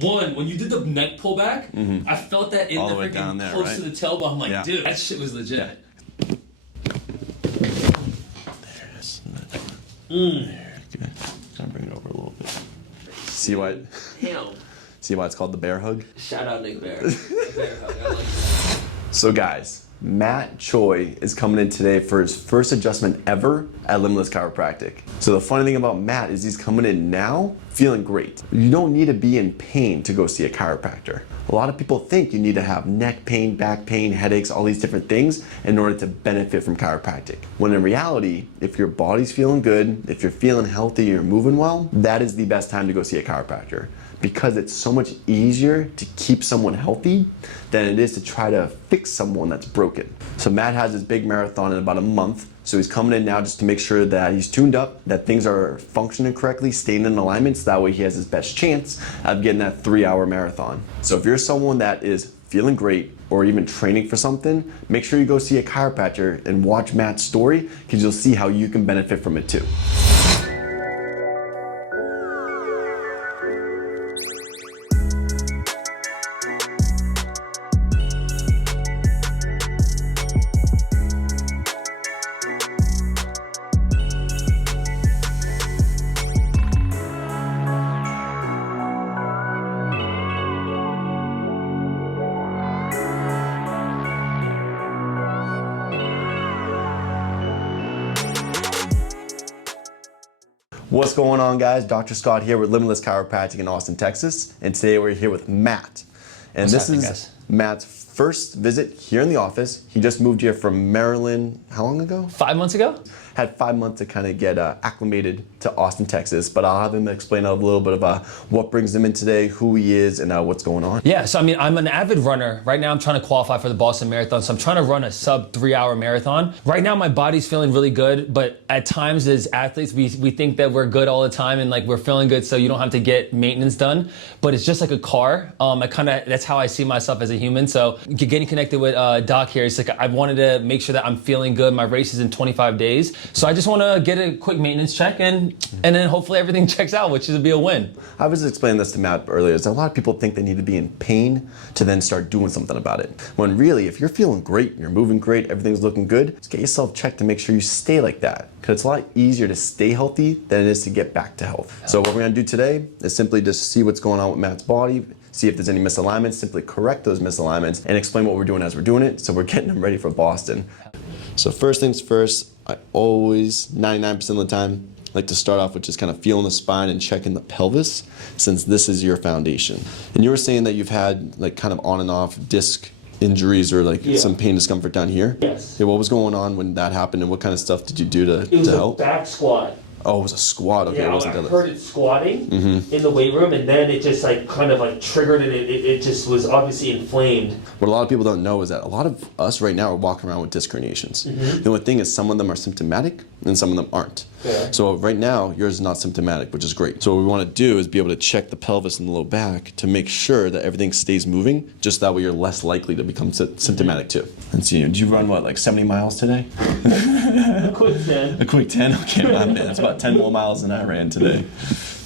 one, when you did the neck pullback, I felt that in all the the way down there, close right? to the tailbone. I'm like, Yeah. dude, that shit was legit. Yeah. There it is. There, good. I'll bring it over a little bit. See why? Damn. See why it's called the bear hug? Shout out Nick Bear. Bear hug. I like that. So guys, Matt Choi is coming in today for his first adjustment ever at Limitless Chiropractic. So the funny thing about Matt is he's coming in now feeling great. You don't need to be in pain to go see a chiropractor. A lot of people think you need to have neck pain, back pain, headaches, all these different things in order to benefit from chiropractic. When in reality, if your body's feeling good, if you're feeling healthy, you're moving well, that is the best time to go see a chiropractor, because it's so much easier to keep someone healthy than it is to try to fix someone that's broken. So Matt has his big marathon in about a month, so he's coming in now just to make sure that he's tuned up, that things are functioning correctly, staying in alignment, so that way he has his best chance of getting that 3-hour marathon. So if you're someone that is feeling great or even training for something, make sure you go see a chiropractor and watch Matt's story, because you'll see how you can benefit from it too. What's going on, guys? Dr. Scott here with Limitless Chiropractic in Austin, Texas. And today we're here with Matt. And this is Matt's first visit here in the office. He just moved here from Maryland, how long ago? 5 months ago? Had 5 months to kind of get acclimated to Austin, Texas. But I'll have him explain a little bit about what brings him in today, who he is, and what's going on. Yeah, so I mean, I'm an avid runner. Right now I'm trying to qualify for the Boston Marathon, so I'm trying to run a sub 3-hour marathon. Right now my body's feeling really good, but at times as athletes, we think that we're good all the time and like we're feeling good so you don't have to get maintenance done. But it's just like a car. That's how I see myself as a human. So getting connected with Doc here, it's like I wanted to make sure that I'm feeling good. My race is in 25 days. So I just want to get a quick maintenance check and then hopefully everything checks out, which would be a win. I was explaining this to Matt earlier, is a lot of people think they need to be in pain to then start doing something about it. When really, if you're feeling great, you're moving great, everything's looking good, just get yourself checked to make sure you stay like that. Because it's a lot easier to stay healthy than it is to get back to health. So what we're gonna do today is simply just see what's going on with Matt's body, see if there's any misalignments, simply correct those misalignments, and explain what we're doing as we're doing it, so we're getting them ready for Boston. So first things first, I always, 99% of the time, like to start off with just kind of feeling the spine and checking the pelvis, since this is your foundation. And you were saying that you've had like kind of on and off disc injuries or like some pain discomfort down here? Yes. Yeah, what was going on when that happened, and what kind of stuff did you do to help? It was a back squat. Oh, it was a squat. Okay, Yeah, it wasn't I deadlift. heard it squatting in the weight room, and then it just like kind of like triggered it. It just was obviously inflamed. What a lot of people don't know is that a lot of us right now are walking around with disc herniations. The only thing is some of them are symptomatic and some of them aren't. Yeah. So right now, yours is not symptomatic, which is great. So what we want to do is be able to check the pelvis and the low back to make sure that everything stays moving, just that way you're less likely to become symptomatic too. Let's see, did you run what, like 70 miles today? A quick 10. A quick 10? Okay, my man, it's about 10 more miles than I ran today.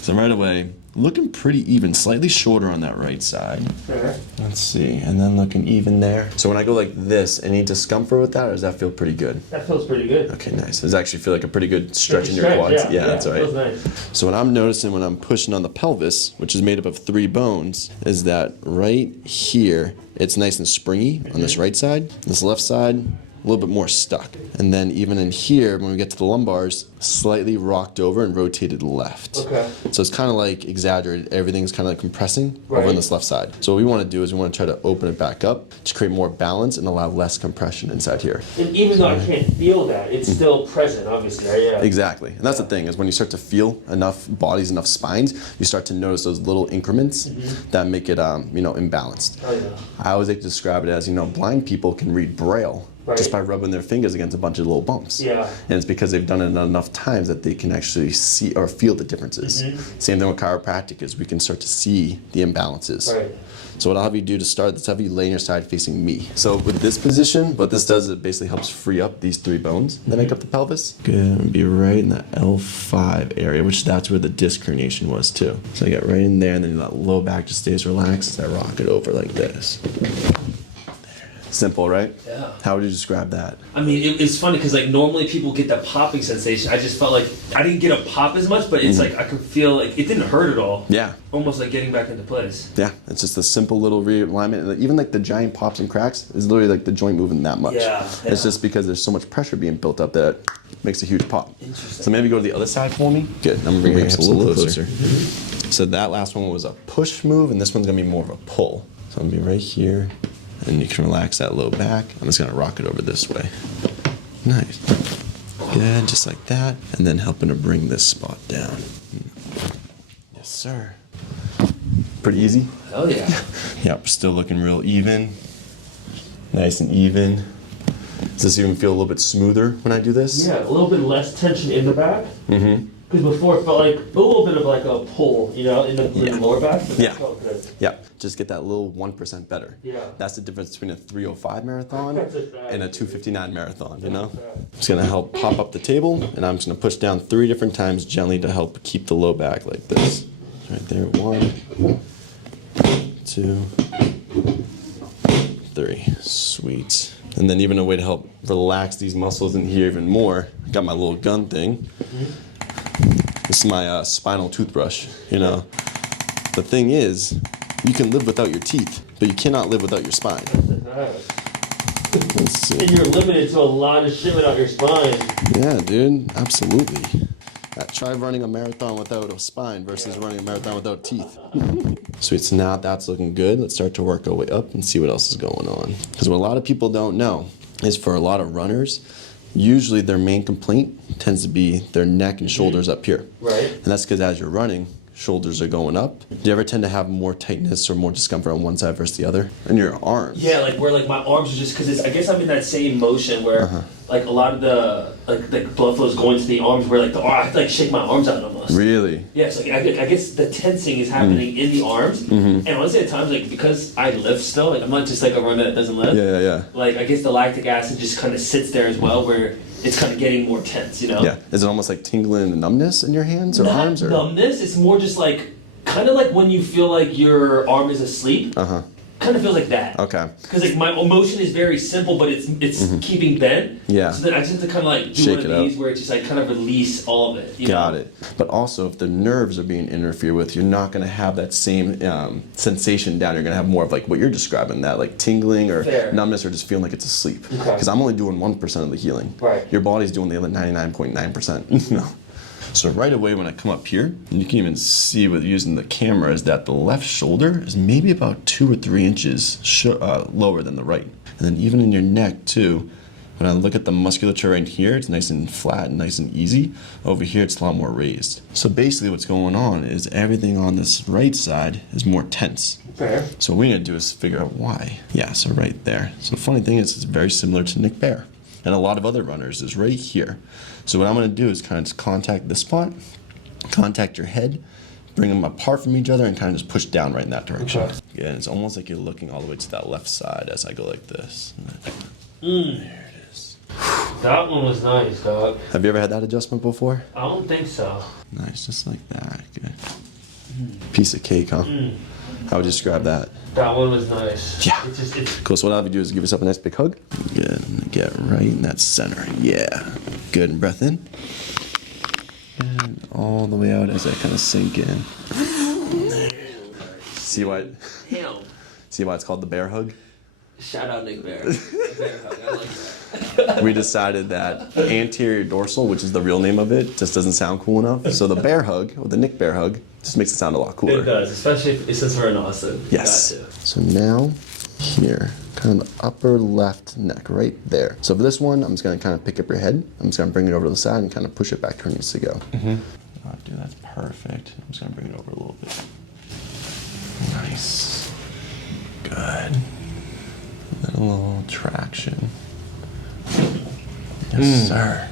So right away, looking pretty even, slightly shorter on that right side. Fair. Let's see, and then looking even there. So when I go like this, any discomfort with that, or does that feel pretty good? That feels pretty good. Okay, nice. Does it actually feel like a pretty good stretch in your Stretch, quads? yeah, That's all right. Feels nice. So what I'm noticing when I'm pushing on the pelvis, which is made up of 3 bones, is that right here, it's nice and springy on this right side. This left side, a little bit more stuck. And then even in here, when we get to the lumbars, slightly rocked over and rotated left. Okay. So it's kind of like exaggerated. Everything's kind of like compressing over on this left side. So what we want to do is we want to try to open it back up to create more balance and allow less compression inside here. And even though I can't feel that, it's still present, obviously. Yeah. Exactly. And that's the thing, is when you start to feel enough bodies, enough spines, you start to notice those little increments that make it, imbalanced. Oh, yeah. I always like to describe it as, blind people can read Braille, just by rubbing their fingers against a bunch of little bumps. Yeah. And it's because they've done it enough times that they can actually see or feel the differences. Same thing with chiropractic is we can start to see the imbalances. Right. So what I'll have you do to start, let's have you lay on your side facing me. So with this position, what this does, it basically helps free up these 3 bones that make up the pelvis. Good, be right in the L5 area, which that's where the disc herniation was too. So I get right in there and then that low back just stays relaxed as I rock it over like this. Simple, right? Yeah. How would you describe that? I mean, it's funny because like normally people get that popping sensation. I just felt like I didn't get a pop as much, but it's like I could feel like it didn't hurt at all. Yeah. Almost like getting back into place. Yeah, it's just a simple little realignment. And even like the giant pops and cracks is literally like the joint moving that much. Yeah. It's just because there's so much pressure being built up that it makes a huge pop. Interesting. So maybe go to the other side for me. Good. I'm gonna bring your hips a little closer. So that last one was a push move, and this one's gonna be more of a pull. So I'm gonna be right here, and you can relax that low back. I'm just gonna rock it over this way. Nice. Good, just like that, and then helping to bring this spot down. Yes, sir. Pretty easy. Oh yeah. Yep, still looking real even. Nice and even. Does this even feel a little bit smoother when I do this? Yeah, a little bit less tension in the back. Because before it felt like a little bit of like a pull, in the lower back. But Yeah. It felt good. Yeah, just get that little 1% better. Yeah. That's the difference between a 3:05 marathon That's a fact. and a 2:59 marathon, you know? That's a fact. Just gonna help pop up the table, and I'm just gonna push down 3 different times gently to help keep the low back like this. Right there, 1, 2, 3. Sweet. And then even a way to help relax these muscles in here even more, I got my little gun thing. This is my spinal toothbrush, The thing is, you can live without your teeth, but you cannot live without your spine. Let's see. And you're limited to a lot of shit without your spine. Yeah, dude, absolutely. Try running a marathon without a spine versus running a marathon without teeth. Sweet, so now that's looking good. Let's start to work our way up and see what else is going on. Because what a lot of people don't know is for a lot of runners, usually their main complaint tends to be their neck and shoulders up here. Right. And that's because as you're running, shoulders are going up. Do you ever tend to have more tightness or more discomfort on one side versus the other? And your arms. Yeah, like where like my arms are just because I guess I'm in that same motion where like a lot of the like blood flow is going to the arms where like I have to like shake my arms out almost. Really? Yeah, so like, I guess the tensing is happening in the arms, and honestly at times like because I lift still, like I'm not just like a runner that doesn't lift. Yeah. Like I guess the lactic acid just kind of sits there as well, where it's kind of getting more tense, Yeah. Is it almost like tingling and numbness in your hands or Not arms? Or? numbness. It's more just like kind of like when you feel like your arm is asleep. Kind of feels like that. Okay. Because like my motion is very simple, but it's keeping bent. Yeah. So then I just have to kind of like do Shake one it of these out. where it just like kind of release all of it. Got it. But also, if the nerves are being interfered with, you're not going to have that same sensation down. You're going to have more of like what you're describing, that like tingling or Fair. numbness or just feeling like it's asleep. Okay. Because I'm only doing 1% of the healing. Right. Your body's doing the other 99.9%. No. So right away when I come up here, and you can even see with using the camera, is that the left shoulder is maybe about 2 or 3 inches lower than the right. And then even in your neck too, when I look at the musculature right here, it's nice and flat and nice and easy. Over here, it's a lot more raised. So basically what's going on is everything on this right side is more tense. Fair. So what we're gonna do is figure out why. Yeah, so right there. So the funny thing is it's very similar to Nick Bear and a lot of other runners is right here. So what I'm gonna do is kind of just contact this spot, contact your head, bring them apart from each other and kind of just push down right in that direction. Okay. Yeah, and it's almost like you're looking all the way to that left side as I go like this. There it is. That one was nice, dog. Have you ever had that adjustment before? I don't think so. Nice, just like that. Good. Piece of cake, huh? How would you describe that? That one was nice. Yeah. It's Cool, so what I'll have you do is give yourself a nice big hug. Good, and get right in that center. Yeah. Good, and breath in. And all the way out as I kind of sink in. See why it's called the bear hug? Shout out Nick Bear. Bear hug. I like that. We decided that anterior dorsal, which is the real name of it, just doesn't sound cool enough. So the bear hug, or the Nick Bear hug, just makes it sound a lot cooler. It does, especially since we're in Austin. Yes. Got to. So now, here, kind of the upper left neck, right there. So for this one, I'm just gonna kind of pick up your head. I'm just gonna bring it over to the side and kind of push it back to where it needs to go. Oh, dude, that's perfect. I'm just gonna bring it over a little bit. Nice. Good. And then a little traction. Yes, sir.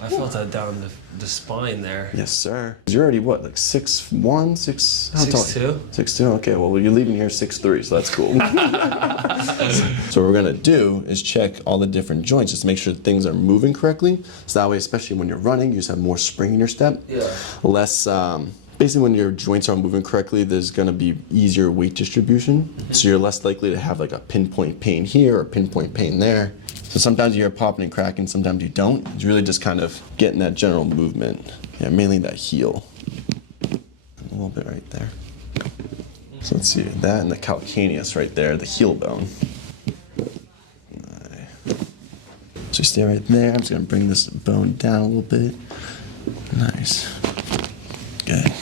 I felt that down the spine there. Yes, sir. You're already what, like 6'1", 6? How tall? 6'2". 6'2". Okay, well you're leaving here 6'3", so that's cool. So what we're gonna do is check all the different joints just to make sure things are moving correctly. So that way, especially when you're running, you just have more spring in your step. Yeah. Less. Basically, when your joints are moving correctly, there's gonna be easier weight distribution. So you're less likely to have like a pinpoint pain here or pinpoint pain there. So sometimes you hear popping and cracking, sometimes you don't. It's really just kind of getting that general movement. Yeah, mainly that heel. A little bit right there. So let's see, that and the calcaneus right there, the heel bone. So you stay right there. I'm just gonna bring this bone down a little bit. Nice. Good.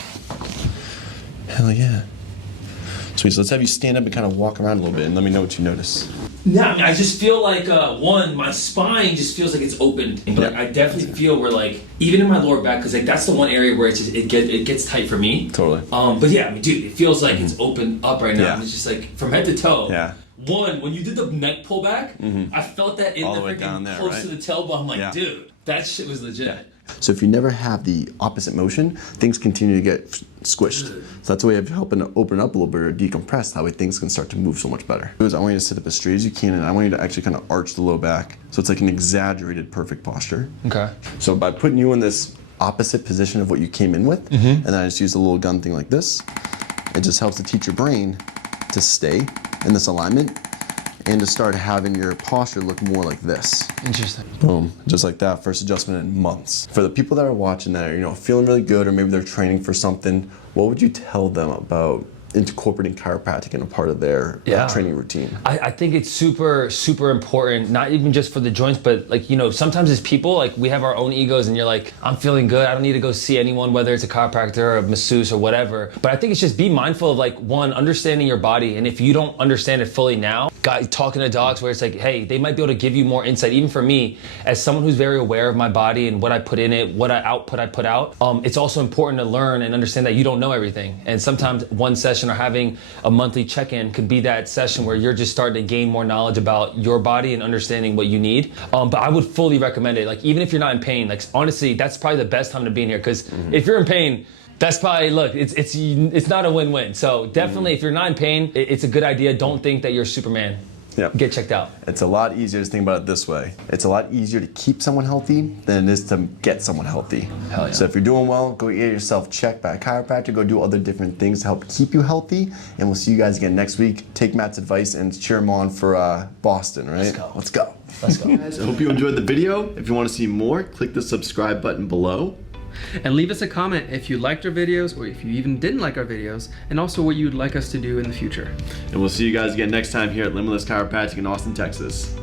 Hell yeah. Sweet, so let's have you stand up and kind of walk around a little bit and let me know what you notice. Yeah, I mean, I just feel like one, my spine just feels like it's opened, but like, I definitely feel where like even in my lower back, because like that's the one area where it's just, it gets tight for me. Totally. But yeah, I mean, dude, it feels like it's open up right now. Yeah. And it's just like from head to toe. Yeah. One, when you did the neck pullback, I felt that in All the the way down freaking there, close right? to the tailbone. I'm like, Yeah. dude, that shit was legit. Yeah. So if you never have the opposite motion, things continue to get squished. So that's a way of helping to open up a little bit or decompress. That way things can start to move so much better. I want you to sit up as straight as you can, and I want you to actually kind of arch the low back. So it's like an exaggerated perfect posture. Okay. So by putting you in this opposite position of what you came in with, and then I just use a little gun thing like this, it just helps to teach your brain to stay in this alignment and to start having your posture look more like this. Interesting. Boom, just like that, first adjustment in months. For the people that are watching that are, feeling really good, or maybe they're training for something, what would you tell them about incorporating chiropractic in a part of their training routine? I think it's super, super important, not even just for the joints, but like, sometimes as people, like we have our own egos and you're like, I'm feeling good, I don't need to go see anyone, whether it's a chiropractor or a masseuse or whatever. But I think it's just be mindful of like, one, understanding your body. And if you don't understand it fully now, talking to docs where it's like, hey, they might be able to give you more insight. Even for me, as someone who's very aware of my body and what I put in it, what I put out, it's also important to learn and understand that you don't know everything. And sometimes one session or having a monthly check-in could be that session where you're just starting to gain more knowledge about your body and understanding what you need. But I would fully recommend it. Like, even if you're not in pain, like honestly, that's probably the best time to be in here, because if you're in pain, that's probably, look, it's not a win-win. So definitely, if you're not in pain, it's a good idea. Don't think that you're Superman. Yep. Get checked out. It's a lot easier to think about it this way. It's a lot easier to keep someone healthy than it is to get someone healthy. Hell yeah. So if you're doing well, go get yourself checked by a chiropractor, go do other different things to help keep you healthy, and we'll see you guys again next week. Take Matt's advice and cheer him on for Boston, right? Let's go. Let's go. I hope you enjoyed the video. If you want to see more, click the subscribe button below. And leave us a comment if you liked our videos, or if you even didn't like our videos, and also what you'd like us to do in the future. And we'll see you guys again next time here at Limitless Chiropractic in Austin, Texas.